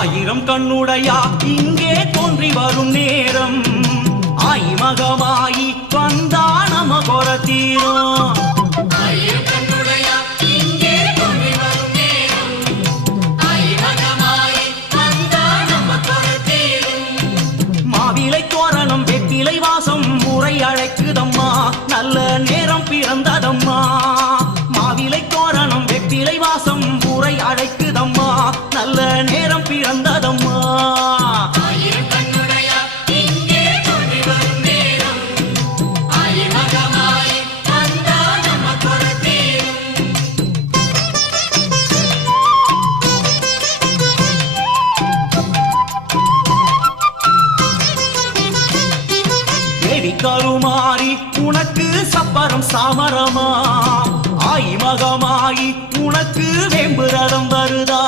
ஆயிரம் கண்ணுடையா இங்கே தோன்றி வரும் நேரம் ஆயி மகமாயி வந்தா நம கொர தீரும் மாவிலை தோரணம் வெற்றிலை வாசம் முறை அழைக்குதம்மா நல்ல நேரம் பிறந்ததம்மா மாவிலை தோரணம் வெற்றிலை வாசம் முறை அழைக்குதம்மா நல்ல நேரம் பிறந்ததம்மா கருமாறி உனக்கு சப்பரம் சாமரமா ஆயி மகமாயி உனக்கு வேம்புரதம் வருதா